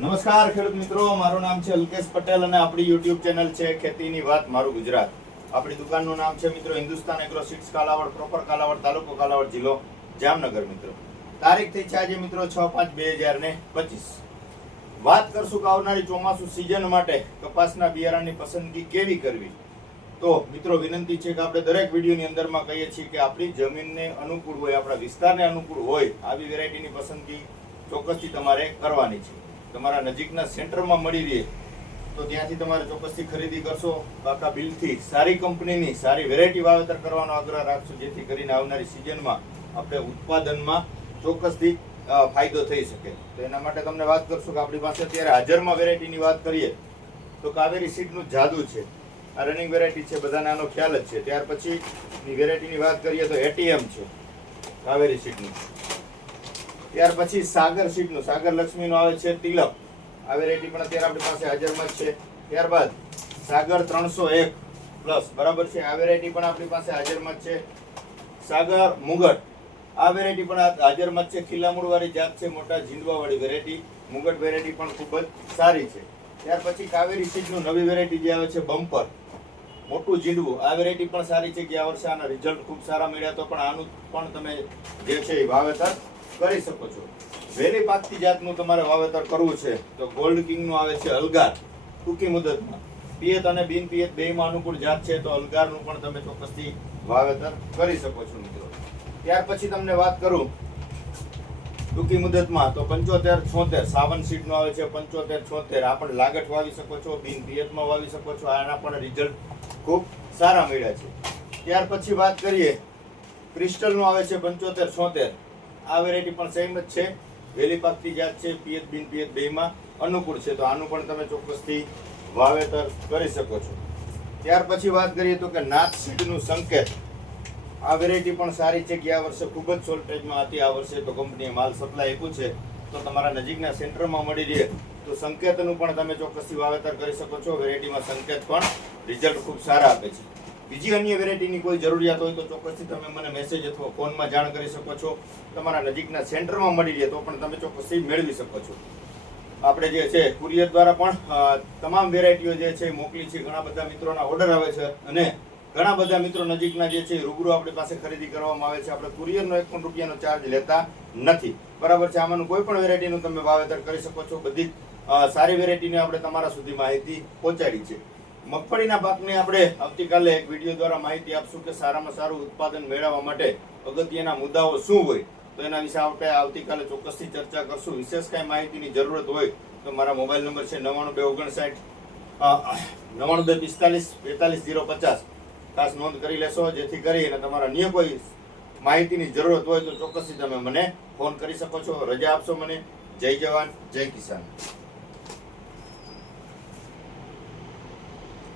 નમસ્કાર ખેડૂત મિત્રો, મારું નામ છે અલ્કેશ પટેલ અને આપણી યુટ્યુબ ચેનલ છે ખેતીની વાત મારું ગુજરાત. આપણી દુકાનનું નામ છે મિત્રો Hindustan agro seeds Kalavad, proper Kalavad, તાલુકો કાલાવડ, જિલ્લો જામનગર. મિત્રો તારીખ થઈ છે આજે મિત્રો 6/5/2025. વાત કરશું કે આવનારી ચોમાસુ સિઝન માટે કપાસના બિયારણની પસંદગી કેવી કરવી. તો મિત્રો વિનંતી છે કે આપણે દરેક વિડીયોની અંદરમાં કહીએ છીએ કે આપણી જમીનને અનુકૂળ હોય, આપણા વિસ્તારને અનુકૂળ હોય આવી વેરાયટીની પસંદગી ચોક્કસથી તમારે કરવાની છે. તમારા નજીકના સેન્ટરમાં મળી રહે તો ત્યાંથી તમારે ચોક્કસથી ખરીદી કરશો. બાકા બિલથી સારી કંપનીની સારી વેરાયટી વાવેતર કરવાનો આગ્રહ રાખશો, જેથી કરીને આવનારી સિઝનમાં આપણે ઉત્પાદનમાં ચોક્કસથી ફાયદો થઈ શકે. તો એના માટે તમને વાત કરશું કે આપણી પાસે અત્યારે હાજરમાં વેરાયટીની વાત કરીએ તો કાવેરી સીડનું જાદુ છે. આ રનિંગ વેરાયટી છે, બધાને આનો ખ્યાલ જ છે. ત્યાર પછીની વેરાયટીની વાત કરીએ તો એટીએમ છે કાવેરી સીડનું. ત્યાર પછી સાગર સીડનું, સાગર લક્ષ્મીનું આવે છે તિલક. આ વેરાયટી પણ અત્યારે આપણી પાસે હાજરમાં જ છે. ત્યારબાદ સાગર 301 પ્લસ બરાબર છે, આ વેરાયટી પણ આપણી પાસે હાજરમાં જ છે. સાગર મુગટ, આ વેરાયટી પણ હાજરમાં જ છે. ખીલામૂળવાળી જાત છે, મોટા ઝીંડવાવાળી વેરાયટી. મુગટ વેરાયટી પણ ખૂબ જ સારી છે. ત્યાર પછી કાવેરી સીડનું નવી વેરાયટી જે આવે છે બમ્પર, મોટું ઝીંડવું. આ વેરાયટી પણ સારી છે. ગયા વર્ષે આના રિઝલ્ટ ખૂબ સારા મળ્યા, તો પણ આનું પણ તમે જે છે એ વાવેતર કરી શકો છો. વહેલી પાકતી જાતનું તમારે વાવેતર કરવું છે તો ગોલ્ડ કિંગનું આવે છે અલગાર, ટૂંકી મુદતમાં પિયત અને બિન પિયત બેયમાં અનુકૂળ જાત છે, તો અલગારનું પણ તમે ચોક્કસથી વાવેતર કરી શકો છો મિત્રો. ત્યાર પછી તમને વાત કરું ટૂંકી મુદતમાં તો 75-76 સાવન સીડનું આવે છે. 75-76 આ પણ લાગટ વાવી શકો છો, બિન પિયતમાં વાવી શકો છો. આના પણ રિઝલ્ટ ખૂબ સારા મળ્યા છે. ત્યાર પછી વાત કરીએ ક્રિસ્ટલનું આવે છે 75-76. આ વેરાયટી પણ સેમ જ છે, વહેલી પાકતી જાત છે, પિયત બિન પિયત બેયમાં અનુકૂળ છે, તો આનું પણ તમે ચોક્કસથી વાવેતર કરી શકો છો. ત્યાર પછી વાત કરીએ તો કે નાથ સીડનું સંકેત. આ વેરાયટી પણ સારી છે. ગયા વર્ષે ખૂબ જ શોર્ટેજમાં હતી, આ વર્ષે તો કંપનીએ માલ સપ્લાય આપ્યું છે, તો તમારા નજીકના સેન્ટરમાં મળી રહે તો સંકેતનું પણ તમે ચોક્કસથી વાવેતર કરી શકો છો. વેરાયટીમાં સંકેત પણ રિઝલ્ટ ખૂબ સારા આપે છે. બીજી અન્ય વેરાયટીની કોઈ જરૂરિયાત હોય તો ચોક્કસથી તમે મને મેસેજ અથવા ફોનમાં જાણ કરી શકો છો. તમારા નજીકના સેન્ટરમાં મળી રહે તો પણ તમે ચોક્કસથી મેળવી શકો છો. આપણે જે છે કુરિયર દ્વારા પણ તમામ વેરાયટીઓ જે છે મોકલી છે. ઘણા બધા મિત્રોના ઓર્ડર આવે છે અને ઘણા બધા મિત્રો નજીકના જે છે રૂબરૂ આપણી પાસે ખરીદી કરવામાં આવે છે. આપણે કુરિયરનો 1 પણ રૂપિયાનો ચાર્જ લેતા નથી, બરાબર છે. આમાંનું કોઈ પણ વેરાયટીનું તમે વાવેતર કરી શકો છો. બધી સારી વેરાયટીની આપણે તમારા સુધી માહિતી પહોંચાડી છે. મગફળીના પાકની આપણે આવતીકાલે એક વિડીયો દ્વારા માહિતી આપશું કે સારામાં સારું ઉત્પાદન મેળવવા માટે અગત્યના મુદ્દાઓ શું હોય, તો એના વિશે આપણે આવતીકાલે ચોક્કસથી ચર્ચા કરશું. વિશેષ કાંઈ માહિતીની જરૂરત હોય તો મારા મોબાઈલ નંબર છે 99259 92245 42050. ખાસ નોંધ કરી લેશો, જેથી કરીને તમારા અન્ય કોઈ માહિતીની જરૂરત હોય તો ચોક્કસથી તમે મને ફોન કરી શકો છો. રજા આપશો મને. જય જવાન, જય કિસાન.